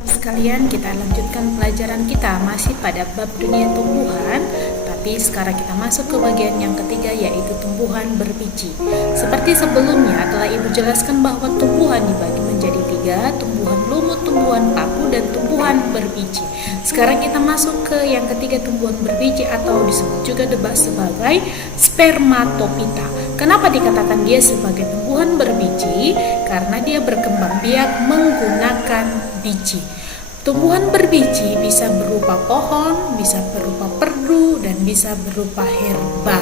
Sekalian kita lanjutkan pelajaran kita masih pada bab dunia tumbuhan, tapi sekarang kita masuk ke bagian yang ketiga, yaitu tumbuhan berbiji. Seperti sebelumnya telah Ibu jelaskan bahwa tumbuhan dibagi menjadi tiga: tumbuhan lumut, tumbuhan paku, dan tumbuhan berbiji. Sekarang kita masuk ke yang ketiga, tumbuhan berbiji atau disebut juga sebagai spermatopita. Kenapa dikatakan dia sebagai tumbuhan berbiji? Karena dia berkembang biak menggunakan biji. Tumbuhan berbiji bisa berupa pohon, bisa berupa perdu, dan bisa berupa herba.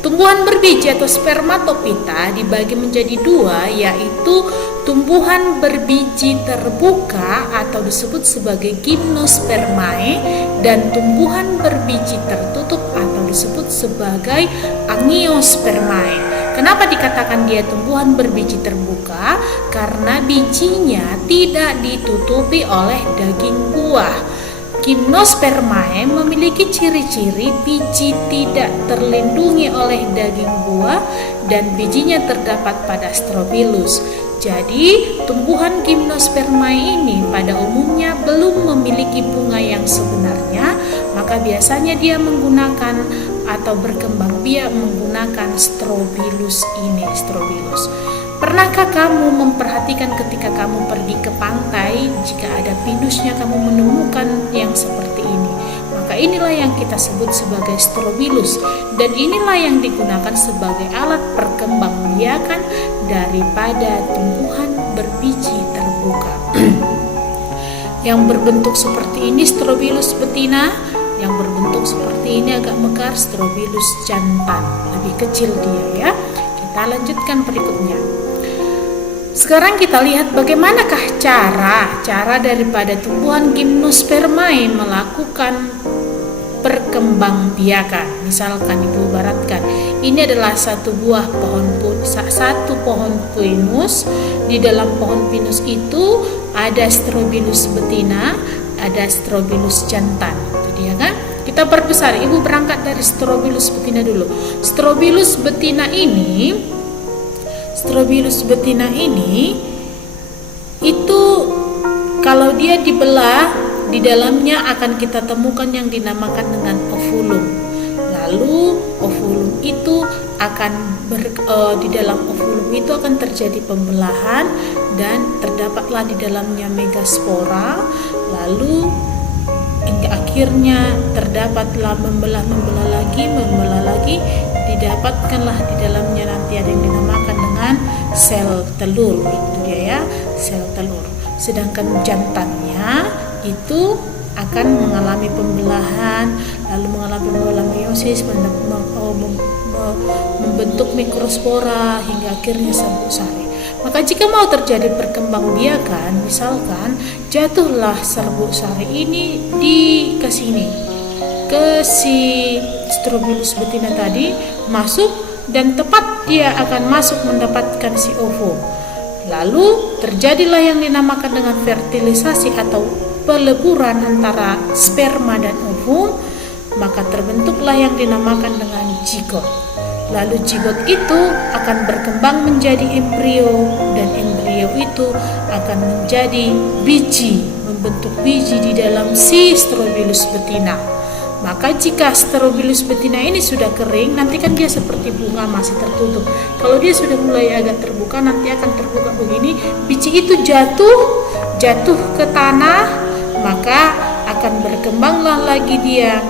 Tumbuhan berbiji atau spermatopita dibagi menjadi dua, yaitu tumbuhan berbiji terbuka atau disebut sebagai gymnospermae, dan tumbuhan berbiji tertutup atau disebut sebagai angiospermae. Kenapa dikatakan dia tumbuhan berbiji terbuka? Karena bijinya tidak ditutupi oleh daging buah. Gymnospermae memiliki ciri-ciri biji tidak terlindungi oleh daging buah dan bijinya terdapat pada strobilus. Jadi, tumbuhan gymnospermae ini pada umumnya belum memiliki bunga yang sebenarnya, maka biasanya dia menggunakan atau berkembang biak menggunakan strobilus ini, strobilus. Pernahkah kamu memperhatikan ketika kamu pergi ke pantai, jika ada pinusnya kamu menemukan yang seperti ini? Maka inilah yang kita sebut sebagai strobilus, dan inilah yang digunakan sebagai alat perkembangbiakan daripada tumbuhan berbiji terbuka. Yang berbentuk seperti ini strobilus betina, yang berbentuk seperti ini agak mekar strobilus jantan, lebih kecil dia ya. Kita lanjutkan berikutnya. Sekarang kita lihat bagaimanakah cara daripada tumbuhan gymnospermae melakukan perkembangbiakan. Misalkan Ibu ibaratkan ini adalah satu pohon pinus. Di dalam pohon pinus itu ada strobilus betina, ada strobilus jantan. Itu dia kan? Kita perbesar. Ibu berangkat dari strobilus betina dulu. Strobilus betina ini itu kalau dia dibelah, di dalamnya akan kita temukan yang dinamakan dengan ovulum. Lalu ovulum itu akan di dalam ovulum itu akan terjadi pembelahan dan terdapatlah di dalamnya megaspora. Lalu hingga akhirnya terdapatlah membelah lagi, didapatkanlah di dalamnya nanti ada yang dinamakan dengan sel telur. Itu dia ya, sel telur. Sedangkan jantannya itu akan mengalami pembelahan, lalu mengalami meiosis, membentuk mikrospora hingga akhirnya serbuk sari. Maka jika mau terjadi perkembangbiakan, misalkan jatuhlah serbuk sari ini ke sini, ke si strobilus betina tadi, masuk dan tepat dia akan masuk mendapatkan si ovum. Lalu terjadilah yang dinamakan dengan fertilisasi atau peleburan antara sperma dan ovum, maka terbentuklah yang dinamakan dengan zigot. Lalu zigot itu akan berkembang menjadi embrio, dan embrio itu akan menjadi biji, membentuk biji di dalam si strobilus betina. Maka jika strobilus betina ini sudah kering, nanti kan dia seperti bunga masih tertutup. Kalau dia sudah mulai agak terbuka, nanti akan terbuka begini, biji itu jatuh ke tanah, maka akan berkembanglah lagi dia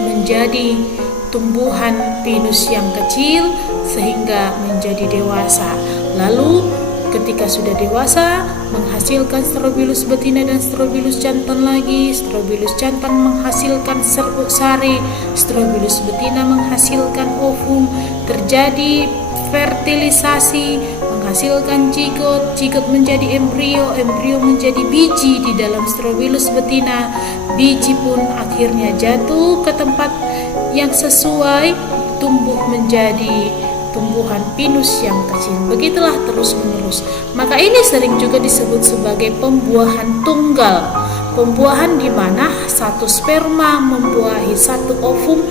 menjadi tumbuhan pinus yang kecil sehingga menjadi dewasa. Lalu ketika sudah dewasa menghasilkan strobilus betina dan strobilus jantan lagi. Strobilus jantan menghasilkan serbuk sari, strobilus betina menghasilkan ovum, terjadi fertilisasi, menghasilkan zigot menjadi embrio menjadi biji di dalam strobilus betina. Biji pun akhirnya jatuh ke tempat yang sesuai, tumbuh menjadi tumbuhan pinus yang kecil. Begitulah terus menerus. Maka ini sering juga disebut sebagai pembuahan tunggal. Pembuahan di mana satu sperma membuahi satu ovum,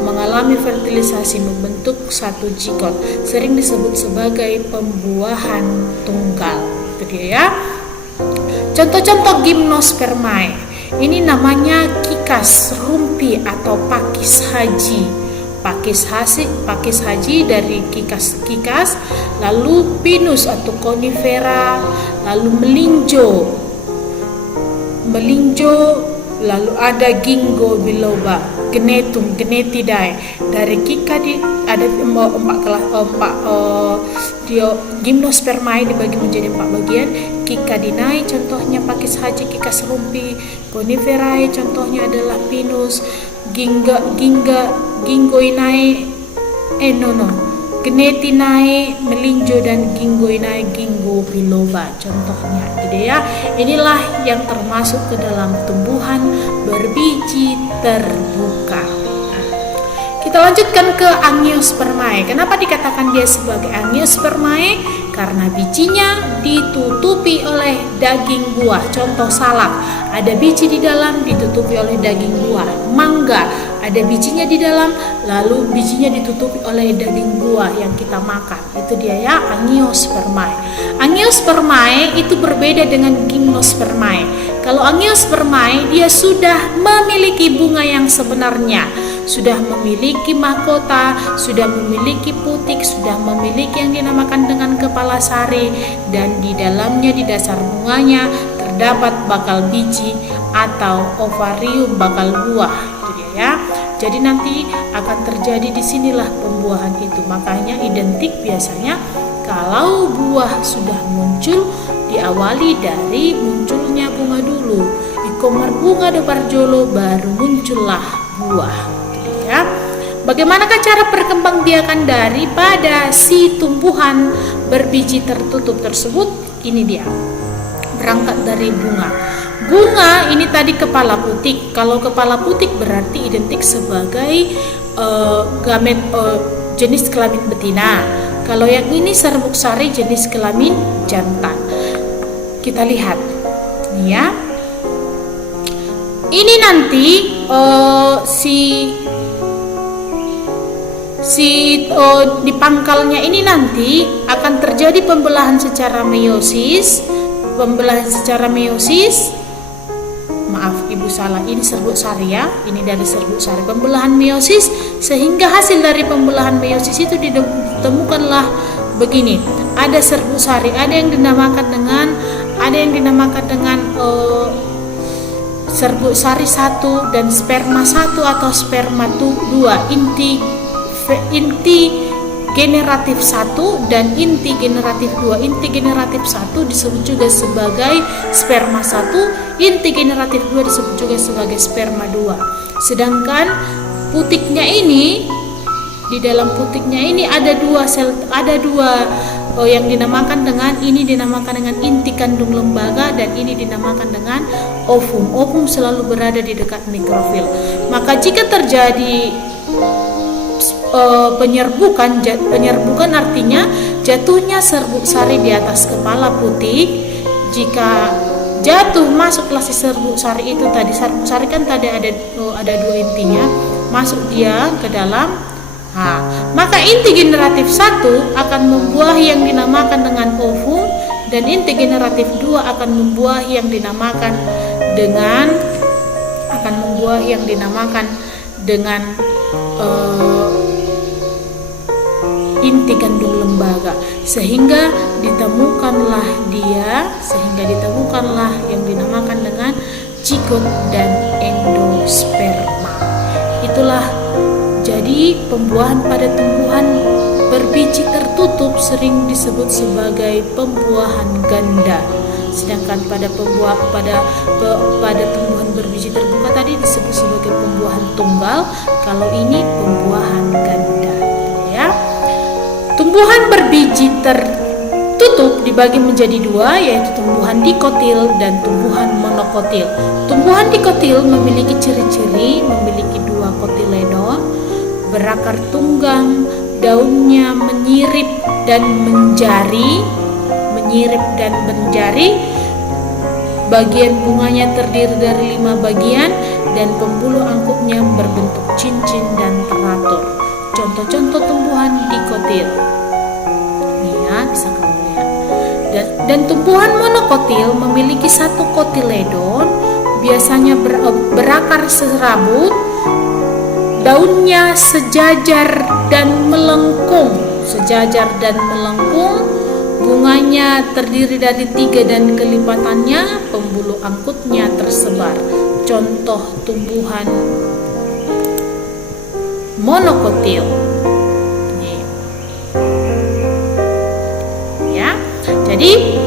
mengalami fertilisasi, membentuk satu zigot. Sering disebut sebagai pembuahan tunggal. Itu dia ya. Contoh-contoh gimnospermae. Ini namanya kikas rumpi atau pakis haji. Pakis haji dari kikas, lalu pinus atau konifera, lalu melinjo, lalu ada ginkgo biloba, genetidae. Dari ada gimnospermae dibagi menjadi 4 bagian. Kikadinae contohnya pakis haji, kikas rumpi. Coniferae contohnya adalah pinus. Ginkgoinae, genetinae, melinjo, dan ginkgoinae, ginkgo biloba contohnya, gitu ya. Inilah yang termasuk ke dalam tumbuhan berbiji terbuka. Kita lanjutkan ke Angiospermae. Kenapa dikatakan dia sebagai Angiospermae? Karena bijinya ditutupi oleh daging buah. Contoh salak, ada biji di dalam, ditutupi oleh daging buah. Mangga, ada bijinya di dalam, lalu bijinya ditutupi oleh daging buah yang kita makan. Itu dia ya, Angiospermae. Angiospermae itu berbeda dengan Gymnospermae. Kalau Angiospermae dia sudah memiliki bunga yang sebenarnya, sudah memiliki mahkota, sudah memiliki putik, sudah memiliki yang dinamakan dengan kepala sari, dan di dalamnya, di dasar bunganya terdapat bakal biji atau ovarium, bakal buah. Itu dia ya. Jadi nanti akan terjadi di sinilah pembuahan itu. Makanya identik biasanya kalau buah sudah muncul diawali dari munculnya bunga dulu. Ikomar bunga do parjolo, baru muncullah buah. Ya. Bagaimanakah cara perkembangbiakan daripada si tumbuhan berbiji tertutup tersebut? Ini dia. Berangkat dari bunga. Bunga ini tadi kepala putik. Kalau kepala putik berarti identik sebagai gamet jenis kelamin betina. Kalau yang ini serbuk sari jenis kelamin jantan. Kita lihat, ya. Ini nanti di pangkalnya ini nanti akan terjadi pembelahan secara meiosis. Maaf, ibu salah, ini serbuk sari ya, ini dari serbuk sari, pembelahan meiosis, sehingga hasil dari pembelahan meiosis itu ditemukanlah begini. Ada serbuk sari, ada yang dinamakan dengan serbuk sari 1 dan sperma 1 atau sperma 2, inti generatif 1 dan inti generatif 2. Inti generatif 1 disebut juga sebagai sperma 1, inti generatif 2 disebut juga sebagai sperma 2. Sedangkan putiknya ini, di dalam putiknya ini ada dua yang dinamakan dengan inti kandung lembaga, dan ini dinamakan dengan ovum. Ovum selalu berada di dekat mikrofil. Maka jika terjadi penyerbukan artinya jatuhnya serbuk sari di atas kepala putik. Jika jatuh masuklah si serbuk sari itu tadi, serbuk sari kan tadi ada 2 intinya, masuk dia ke dalam. Maka inti generatif 1 akan membuahi yang dinamakan dengan ovum, dan inti generatif 2 akan membuahi yang dinamakan dengan inti kandung lembaga, sehingga ditemukanlah yang dinamakan dengan zigot dan endosperma. Itulah jadi pembuahan pada tumbuhan berbiji tertutup sering disebut sebagai pembuahan ganda, sedangkan pada tumbuhan berbiji terbuka tadi disebut sebagai pembuahan tunggal. Kalau ini pembuahan ganda, ya. Tumbuhan berbiji tertutup dibagi menjadi 2, yaitu tumbuhan dikotil dan tumbuhan monokotil. Tumbuhan dikotil memiliki ciri-ciri memiliki 2 kotiledon, berakar tunggang, daunnya menyirip dan menjari. Bagian bunganya terdiri dari 5 bagian, dan pembuluh angkupnya berbentuk cincin dan teratur. Contoh-contoh tumbuhan dikotil. Ini ya, bisa kamu lihat. Dan tumbuhan monokotil memiliki satu kotiledon, biasanya berakar serabut, daunnya sejajar dan melengkung. Bunganya terdiri dari 3 dan kelipatannya, pembuluh angkutnya tersebar. Contoh tumbuhan monokotil. Ya. Jadi,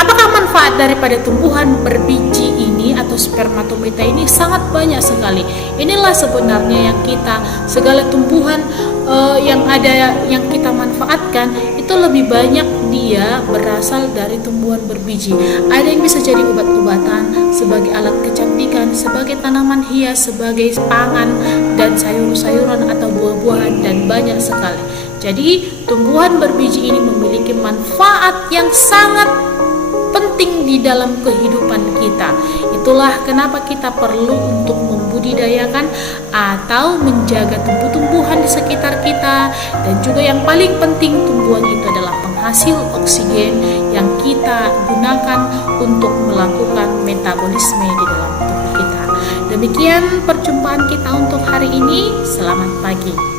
apakah manfaat daripada tumbuhan berbiji ini atau spermatometa ini? Sangat banyak sekali. Inilah sebenarnya yang segala tumbuhan yang kita manfaatkan itu lebih banyak dia berasal dari tumbuhan berbiji. Ada yang bisa jadi obat-obatan, sebagai alat kecantikan, sebagai tanaman hias, sebagai pangan dan sayur-sayuran atau buah-buahan, dan banyak sekali. Jadi tumbuhan berbiji ini memiliki manfaat yang sangat penting di dalam kehidupan kita. Itulah kenapa kita perlu untuk membudidayakan atau menjaga tumbuh-tumbuhan di sekitar kita. Dan juga yang paling penting, tumbuhan itu adalah penghasil oksigen yang kita gunakan untuk melakukan metabolisme di dalam tubuh kita. Demikian perjumpaan kita untuk hari ini. Selamat pagi.